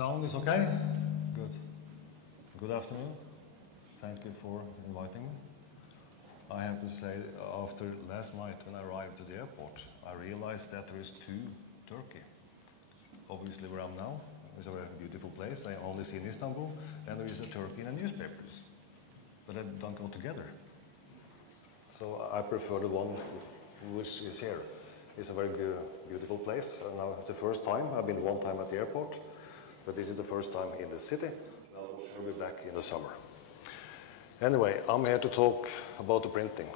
Sound is okay? Good. Good afternoon. Thank you for inviting me. I have to say, after last night when I arrived at the airport, I realized that there is two Turkey. Obviously where I'm now, it's a very beautiful place. I only see in Istanbul, and there is a Turkey in the newspapers. But they don't go together. So I prefer the one which is here. It's a very beautiful place. And now it's the first time. I've been one time at the airport, but this is the first time in the city. I'll be back in the summer. Anyway, I'm here to talk about the printing.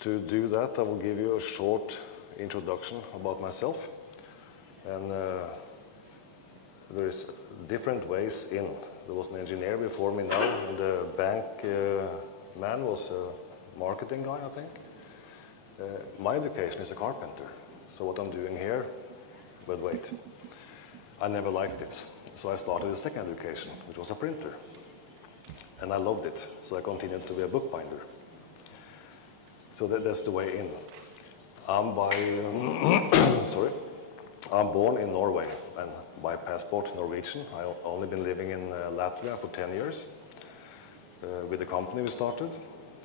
To do that, I will give you a short introduction about myself. And there is different ways in. There was an engineer before me now, and the bank man was a marketing guy, I think. My education is a carpenter, so what I'm doing here, but wait, I never liked it. So I started a second education, which was a printer. And I loved it, so I continued to be a bookbinder. So that's the way in. I'm born in Norway, and by passport Norwegian. I've only been living in Latvia for 10 years. With the company we started,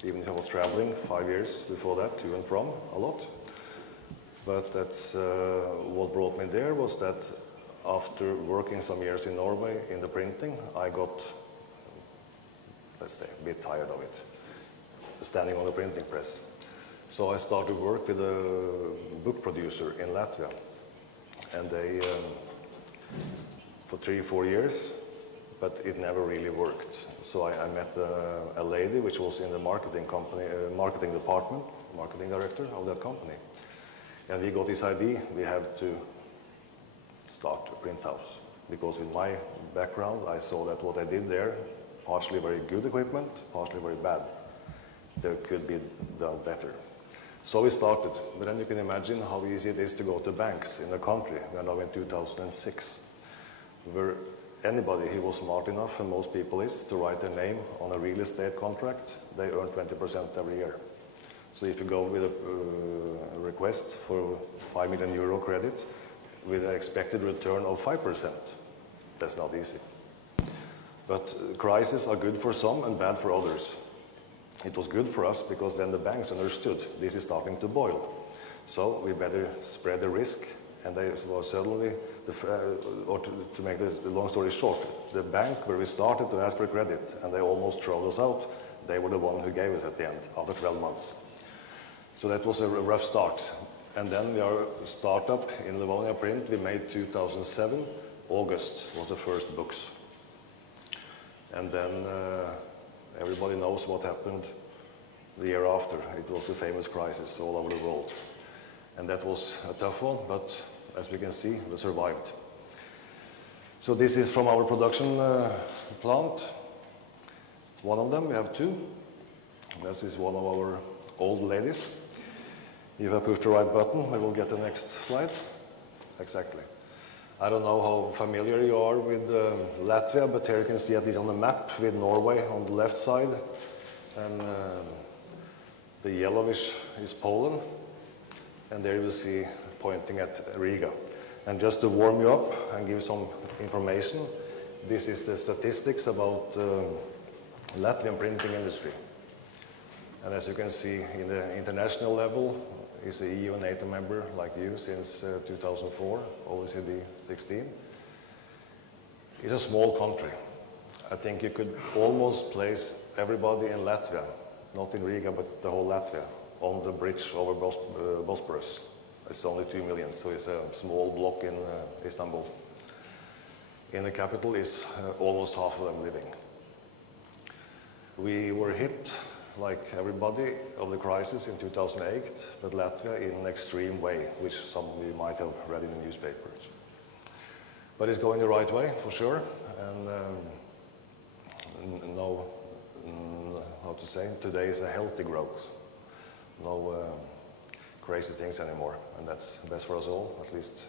even if I was traveling 5 years before that, to and from, a lot. But that's what brought me there was that after working some years in Norway in the printing, I got, let's say, a bit tired of it, standing on the printing press. So I started work with a book producer in Latvia. And they, for 3 or 4 years, but it never really worked. So I met a lady which was in the marketing company, marketing department, marketing director of that company. And we got this idea, we have to start a print house. Because with my background, I saw that what I did there, partially very good equipment, partially very bad. There could be done better. So we started, but then you can imagine how easy it is to go to banks in the country. We are now in 2006, where anybody who was smart enough, and most people is, to write their name on a real estate contract, they earn 20% every year. So if you go with a request for 5 million euro credit with an expected return of 5%, that's not easy. But crises are good for some and bad for others. It was good for us because then the banks understood this is starting to boil. So we better spread the risk, and they were suddenly, to make the long story short, the bank where we started to ask for credit and they almost threw us out, they were the one who gave us at the end, after 12 months. So that was a rough start. And then we are a startup in Livonia Print. We made 2007, August was the first books. And then everybody knows what happened the year after. It was the famous crisis all over the world. And that was a tough one, but as we can see, we survived. So this is from our production plant. One of them, we have two. This is one of our old ladies. If I push the right button, I will get the next slide. Exactly. I don't know how familiar you are with Latvia, but here you can see at least on the map with Norway on the left side. And the yellowish is Poland. And there you will see pointing at Riga. And just to warm you up and give some information, this is the statistics about Latvian printing industry. And as you can see, in the international level, is a EU and NATO member like you since 2004, OECD 16. It's a small country. I think you could almost place everybody in Latvia, not in Riga, but the whole Latvia, on the bridge over Bosporus. It's only 2 million, so it's a small block in Istanbul. In the capital is almost half of them living. We were hit, like everybody, of the crisis in 2008, but Latvia in an extreme way, which some of you might have read in the newspapers. But it's going the right way, for sure, and no, how to say, today is a healthy growth. No crazy things anymore, and that's best for us all, at least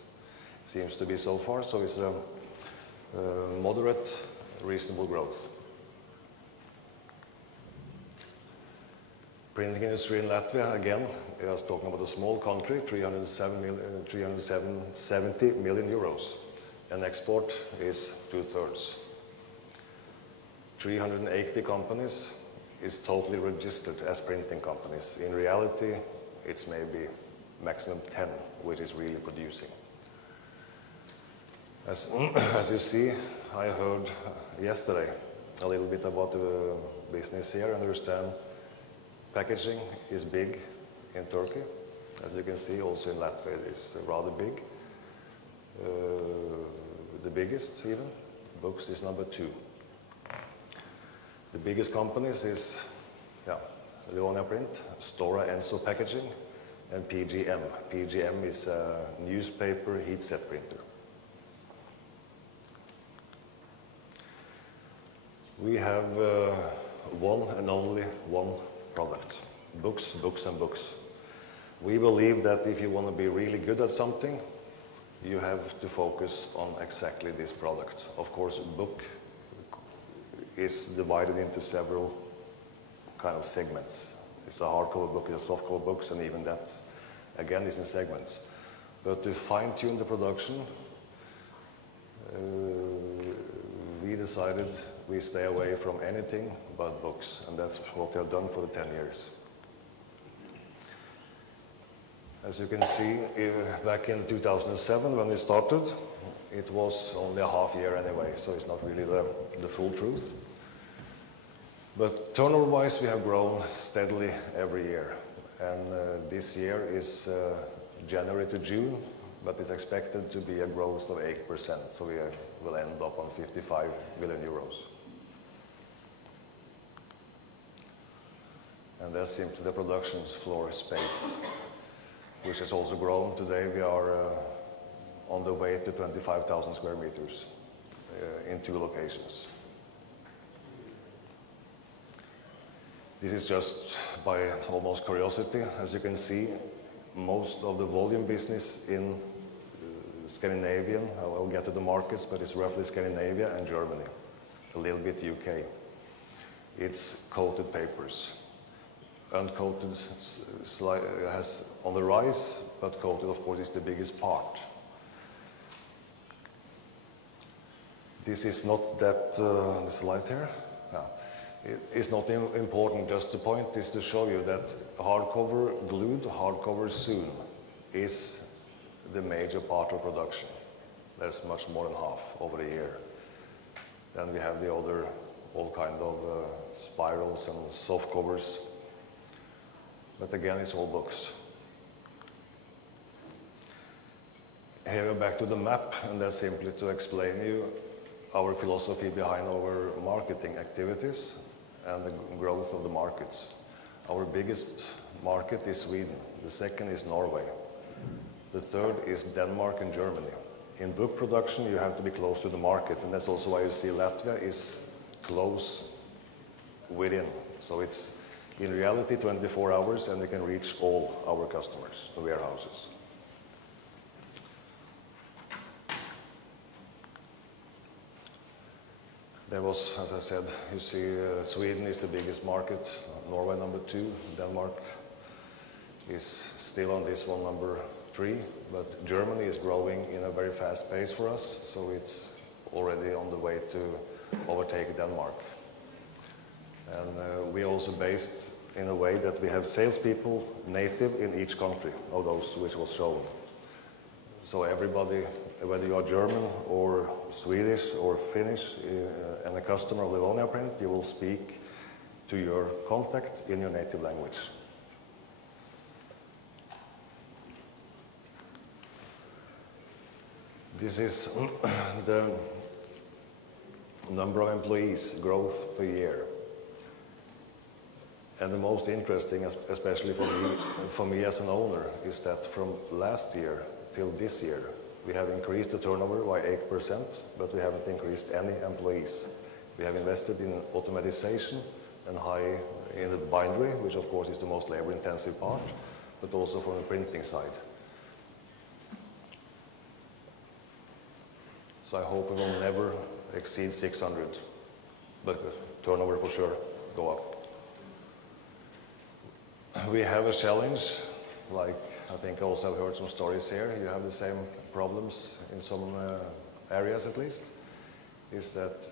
seems to be so far. So it's a moderate, reasonable growth. Printing industry in Latvia, again, I was talking about a small country, 370 million euros. and export is 2/3. 380 companies is totally registered as printing companies. In reality, it's maybe maximum 10 which is really producing. As you see, I heard yesterday a little bit about the business here. I understand packaging is big in Turkey. As you can see, also in Latvia it is rather big. The biggest even. Books is number 2. The biggest companies is Livonia Print, Stora Enso Packaging, and PGM. PGM is a newspaper heat set printer. We have one and only one product. Books, books and books. We believe that if you want to be really good at something, you have to focus on exactly this product. Of course, book is divided into several kind of segments. It's a hardcover book, it's a softcover books, and even that, again, is in segments. But to fine-tune the production, we decided we stay away from anything but books, and that's what we have done for the 10 years. As you can see, back in 2007 when we started, it was only a half year anyway, so it's not really the full truth. But turnover-wise, we have grown steadily every year. And this year is January to June, but it's expected to be a growth of 8%, so we will end up on 55 million euros. And that's simply the production floor space, which has also grown. Today we are on the way to 25,000 square meters in 2 locations. This is just by almost curiosity. As you can see, most of the volume business in Scandinavian, I will get to the markets, but it's roughly Scandinavia and Germany, a little bit UK. It's coated papers. Uncoated has on the rise, but coated, of course, is the biggest part. This is not that the slide here. No. It's not important, just to point is to show you that hardcover glued, hardcover sewn is the major part of production. That's much more than half over a year. Then we have the other, all kind of spirals and soft covers. But again, it's all books. Here we're back to the map, and that's simply to explain you our philosophy behind our marketing activities and the growth of the markets. Our biggest market is Sweden. The second is Norway. The third is Denmark and Germany. In book production, you have to be close to the market, and that's also why you see Latvia is close within. So it's in reality 24 hours, and we can reach all our customers, the warehouses. There was, as I said, you see Sweden is the biggest market, Norway number 2, Denmark is still on this one number 3, but Germany is growing in a very fast pace for us, so it's already on the way to overtake Denmark. And we are also based in a way that we have salespeople native in each country of those which was shown. So everybody, whether you are German or Swedish or Finnish and a customer of Livonia Print, you will speak to your contact in your native language. This is the number of employees growth per year. And the most interesting, especially for me as an owner, is that from last year till this year, we have increased the turnover by 8%, but we haven't increased any employees. We have invested in automatization and high in the bindery, which of course is the most labor-intensive part, but also from the printing side. So I hope we will never exceed 600, but turnover for sure go up. We have a challenge, like I think I also have heard some stories here. You have the same problems in some areas at least, is that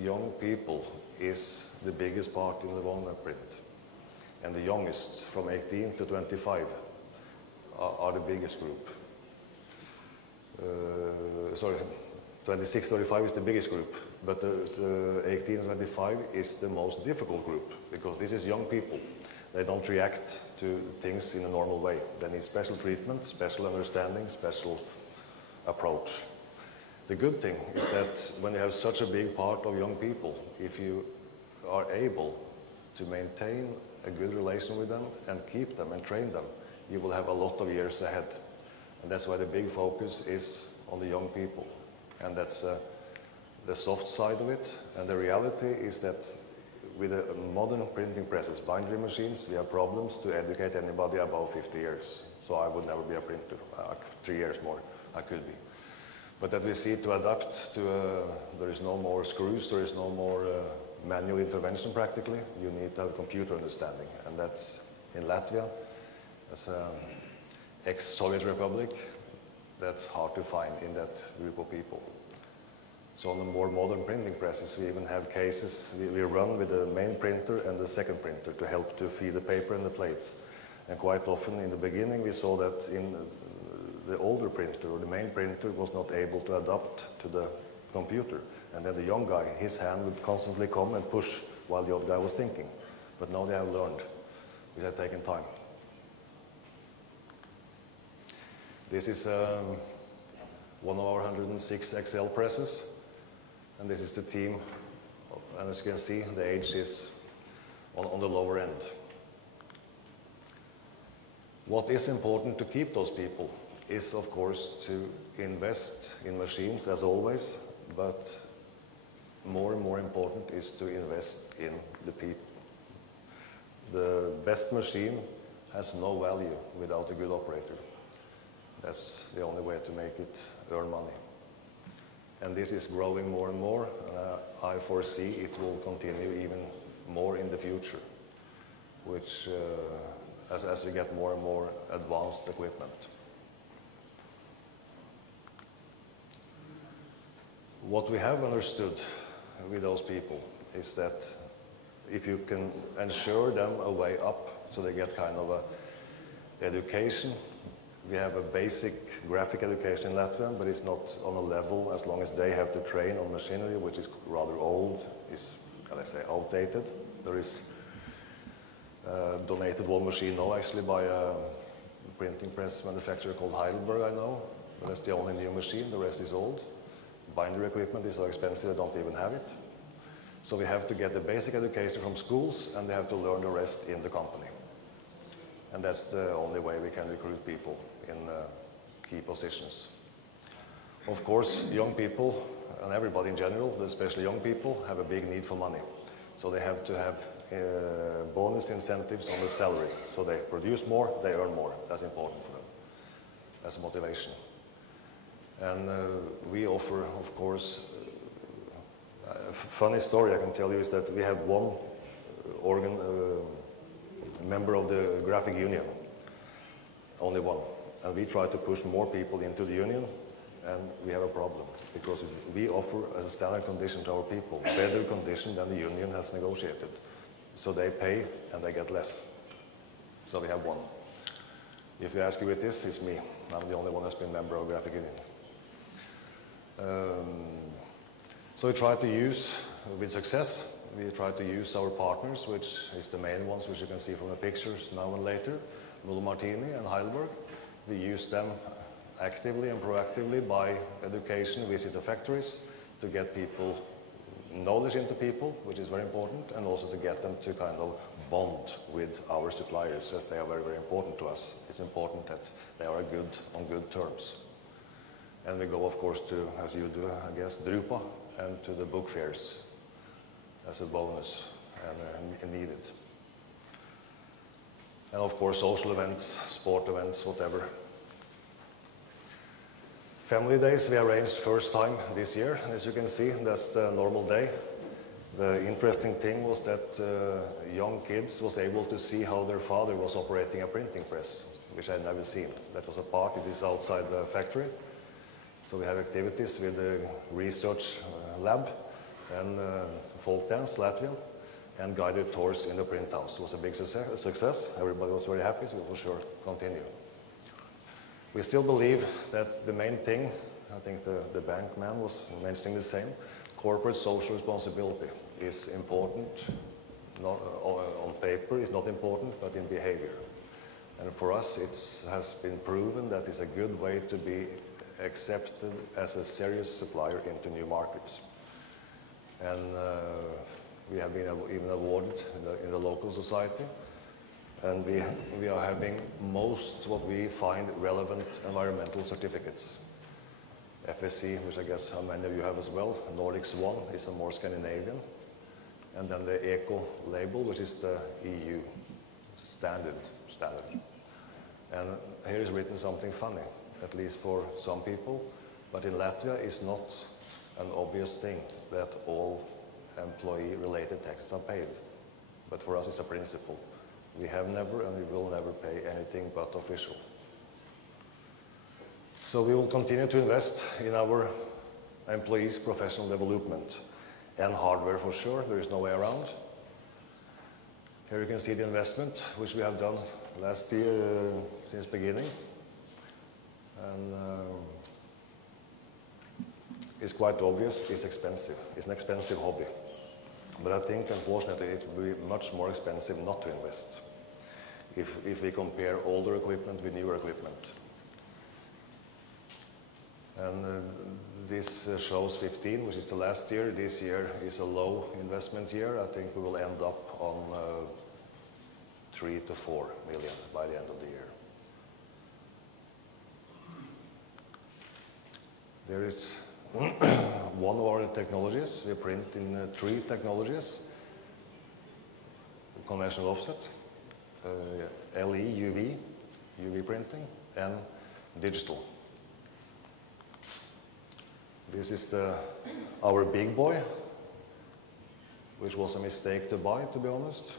young people is the biggest part in the walnut print. And the youngest, from 18 to 25, are the biggest group. Sorry, 26 to 35 is the biggest group, but the 18 to 25 is the most difficult group, because this is young people. They don't react to things in a normal way. They need special treatment, special understanding, special approach. The good thing is that when you have such a big part of young people, if you are able to maintain a good relation with them and keep them and train them, you will have a lot of years ahead. And that's why the big focus is on the young people. And that's the soft side of it. And the reality is that with the modern printing presses, bindery machines, we have problems to educate anybody above 50 years. So I would never be a printer. 3 years more, I could be. But that we see to adapt to, there is no more screws, there is no more manual intervention practically. You need to have computer understanding. And that's in Latvia, as an ex-Soviet Republic, that's hard to find in that group of people. So on the more modern printing presses, we even have cases, we run with the main printer and the second printer to help to feed the paper and the plates. And quite often in the beginning we saw that in the older printer or the main printer was not able to adapt to the computer. And then the young guy, his hand would constantly come and push while the old guy was thinking. But now they have learned, which has taken time. This is one of our 106 XL presses. And this is the team, and as you can see, the age is on the lower end. What is important to keep those people is, of course, to invest in machines, as always, but more and more important is to invest in the people. The best machine has no value without a good operator. That's the only way to make it earn money. And this is growing more and more. I foresee it will continue even more in the future, which as we get more and more advanced equipment. What we have understood with those people is that if you can ensure them a way up, so they get kind of a education. We have a basic graphic education in Latvia, but it's not on a level as long as they have to train on machinery, which is rather old, is, can I say, outdated. There is donated one machine now, actually, by a printing press manufacturer called Heidelberg, I know. But that's the only new machine, the rest is old. Binder equipment is so expensive, they don't even have it. So we have to get the basic education from schools, and they have to learn the rest in the company. And that's the only way we can recruit people in key positions. Of course, young people, and everybody in general, but especially young people, have a big need for money. So they have to have bonus incentives on the salary. So they produce more, they earn more. That's important for them. That's a motivation. And we offer, of course, a funny story I can tell you is that we have one member of the graphic union, only one. And we try to push more people into the union, and we have a problem. Because we offer as a standard condition to our people, better condition than the union has negotiated. So they pay and they get less. So we have one. If you ask who it is, it's me. I'm the only one who's been a member of graphic union. So we try to use, with success, we try to use our partners, which is the main ones, which you can see from the pictures now and later, Muller Martini and Heidelberg. We use them actively and proactively by education, visit the factories, to get people, knowledge into people, which is very important, and also to get them to kind of bond with our suppliers, as they are very, very important to us. It's important that they are on good terms. And we go, of course, to, as you do, I guess, Drupa, and to the book fairs as a bonus and needed. And of course, social events, sport events, whatever. Family days we arranged first time this year, and as you can see, that's the normal day. The interesting thing was that young kids was able to see how their father was operating a printing press, which I'd never seen. That was a part, it is outside the factory. So we have activities with the research lab and folk dance, Latvia, and guided tours in the print house. It was a big success. Everybody was very happy, so we will for sure continue. We still believe that the main thing, I think the bank man was mentioning the same, corporate social responsibility is important. Not, on paper is not important, but in behavior. And for us, it has been proven that it's a good way to be accepted as a serious supplier into new markets. And we have been even awarded in the local society. And we are having most what we find relevant environmental certificates. FSC, which I guess how many of you have as well. Nordics 1 is a more Scandinavian. And then the Eco label, which is the EU standard. And here is written something funny, at least for some people. But in Latvia, it's not an obvious thing that all employee-related taxes are paid. But for us, it's a principle. We have never and we will never pay anything but official. So we will continue to invest in our employees' professional development and hardware for sure. There is no way around. Here you can see the investment, which we have done last year since beginning. And it's quite obvious, it's expensive. It's an expensive hobby. But I think, unfortunately, it will be much more expensive not to invest if we compare older equipment with newer equipment. And this shows 15, which is the last year. This year is a low investment year. I think we will end up on 3 to 4 million by the end of the year. There is one of our technologies. We print in 3 technologies. Conventional offset, LE, UV printing, and digital. This is our big boy, which was a mistake to buy, to be honest.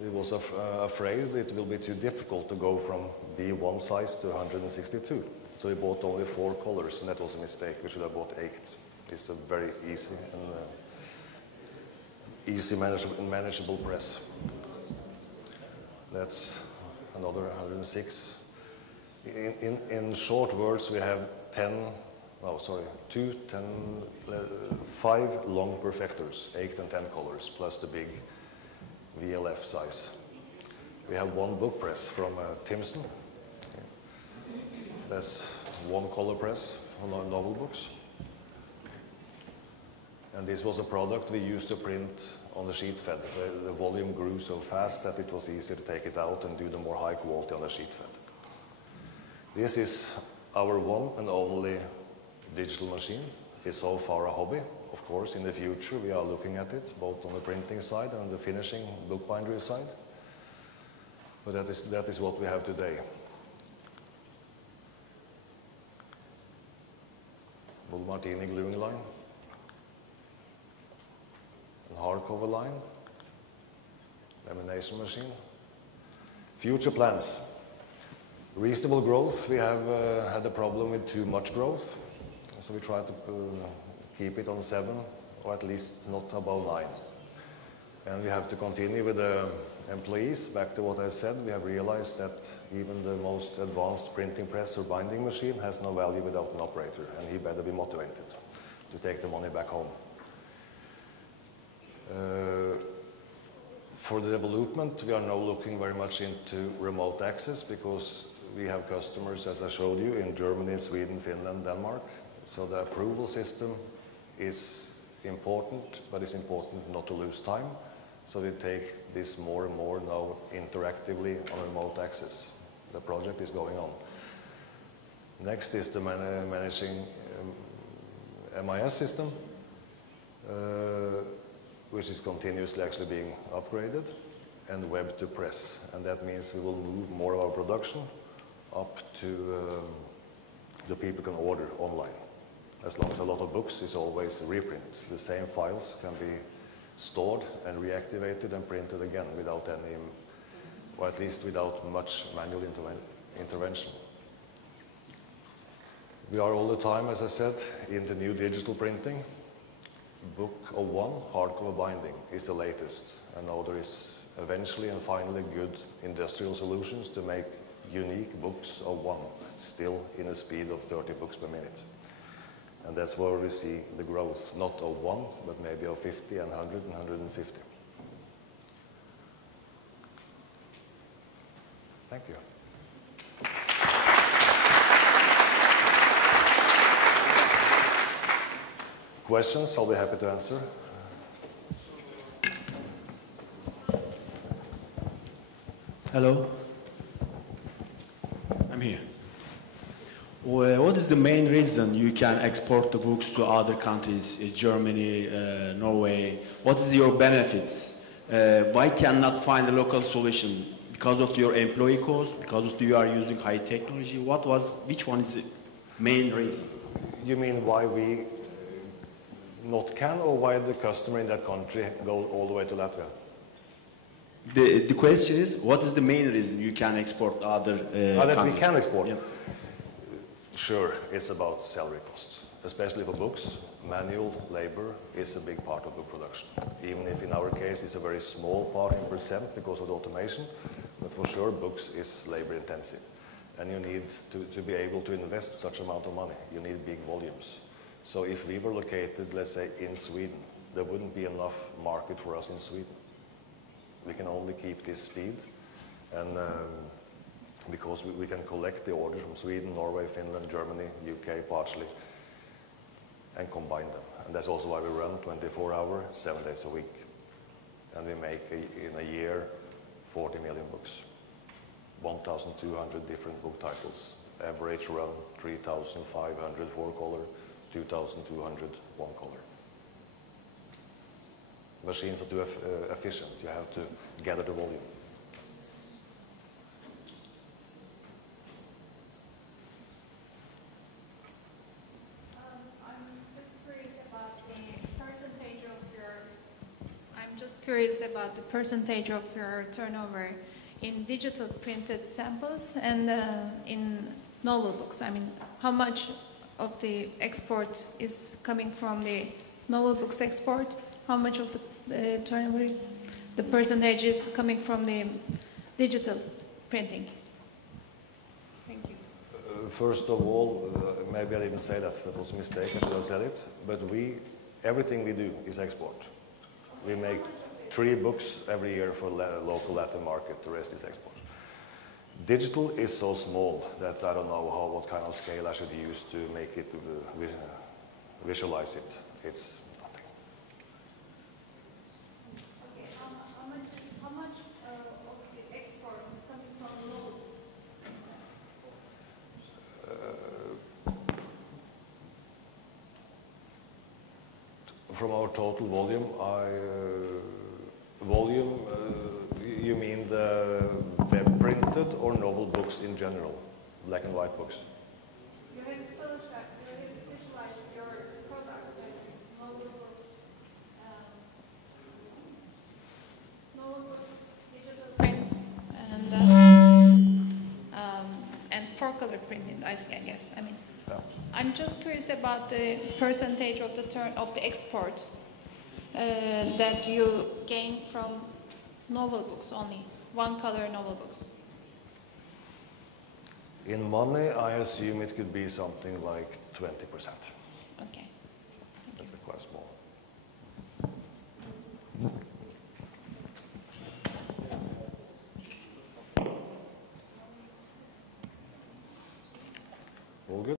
We was afraid it will be too difficult to go from B1 size to 162. So we bought only 4 colors, and that was a mistake. We should have bought 8. It's a very easy and manageable press. That's another 106. In short words, we have 5 long perfectors, 8 and 10 colors, plus the big VLF size. We have 1 book press from Timson. That's 1 color press on our novel books. And this was a product we used to print on the sheet fed. The volume grew so fast that it was easier to take it out and do the more high quality on the sheet fed. This is our one and only digital machine. It's so far a hobby. Of course, in the future we are looking at it, both on the printing side and the finishing bookbindery side. But that is what we have today. Bull Martini gluing line, and hardcover line, lamination machine. Future plans. Reasonable growth. We have had a problem with too much growth, so we try to keep it on 7, or at least not above 9. And we have to continue with the employees. Back to what I said, we have realized that even the most advanced printing press or binding machine has no value without an operator, and he better be motivated to take the money back home. For the development, we are now looking very much into remote access, because we have customers, as I showed you, in Germany, Sweden, Finland, Denmark. So the approval system is important, but it's important not to lose time. So we take this more and more now interactively on remote access. The project is going on. Next is the managing MIS system, which is continuously actually being upgraded, and web to press. And that means we will move more of our production up to the people can order online. As long as a lot of books is always reprint. The same files can be stored and reactivated and printed again without any, or at least without much manual intervention. We are all the time, as I said, into new digital printing. Book of one, hardcover binding is the latest. And now there is eventually and finally good industrial solutions to make unique books of one, still in a speed of 30 books per minute. And that's where we see the growth, not of one, but maybe of 50 and 100 and 150. Thank you. Questions, I'll be happy to answer. Hello. I'm here. What is the main reason you can export the books to other countries, Germany, Norway? What is your benefits? Why cannot find a local solution? Because of your employee cost? Because of you are using high technology? Which one is the main reason? You mean why we not can, or why the customer in that country go all the way to Latvia? The question is, what is the main reason you can export other that countries? We can export? Yeah. Sure, it's about salary costs, especially for books. Manual labor is a big part of book production, even if in our case it's a very small part in percent because of the automation, but for sure books is labor intensive. And you need to be able to invest such amount of money. You need big volumes. So if we were located, let's say, in Sweden, there wouldn't be enough market for us in Sweden. We can only keep this speed, and because we can collect the orders from Sweden, Norway, Finland, Germany, UK partially, and combine them. And that's also why we run 24 hours, 7 days a week. And we make, in a year, 40 million books. 1,200 different book titles. Average run 3,500 four-color, 2,200 one-color. Machines are too efficient. You have to gather the volume. I'm just curious about the percentage of your turnover in digital printed samples and in novel books. I mean, how much of the export is coming from the novel books export? How much of the turnover, the percentage is coming from the digital printing? Thank you. First of all, maybe I didn't say that. That was a mistake. I should have said it. But everything we do is export. We make 3 books every year for local Latin market. The rest is export. Digital is so small that I don't know what kind of scale I should use to make it visualize it. It's nothing. Okay, how much of the export is coming from novel books? From our total volume, you mean the web printed or novel books in general, black and white books? You have specialized your products as novel books, digital prints, and four-color printing. I guess. I mean, Yeah. I'm just curious about the percentage of the export that you gain from novel books only, one-color novel books. In money, I assume it could be something like 20%. Okay. That's quite small. All good?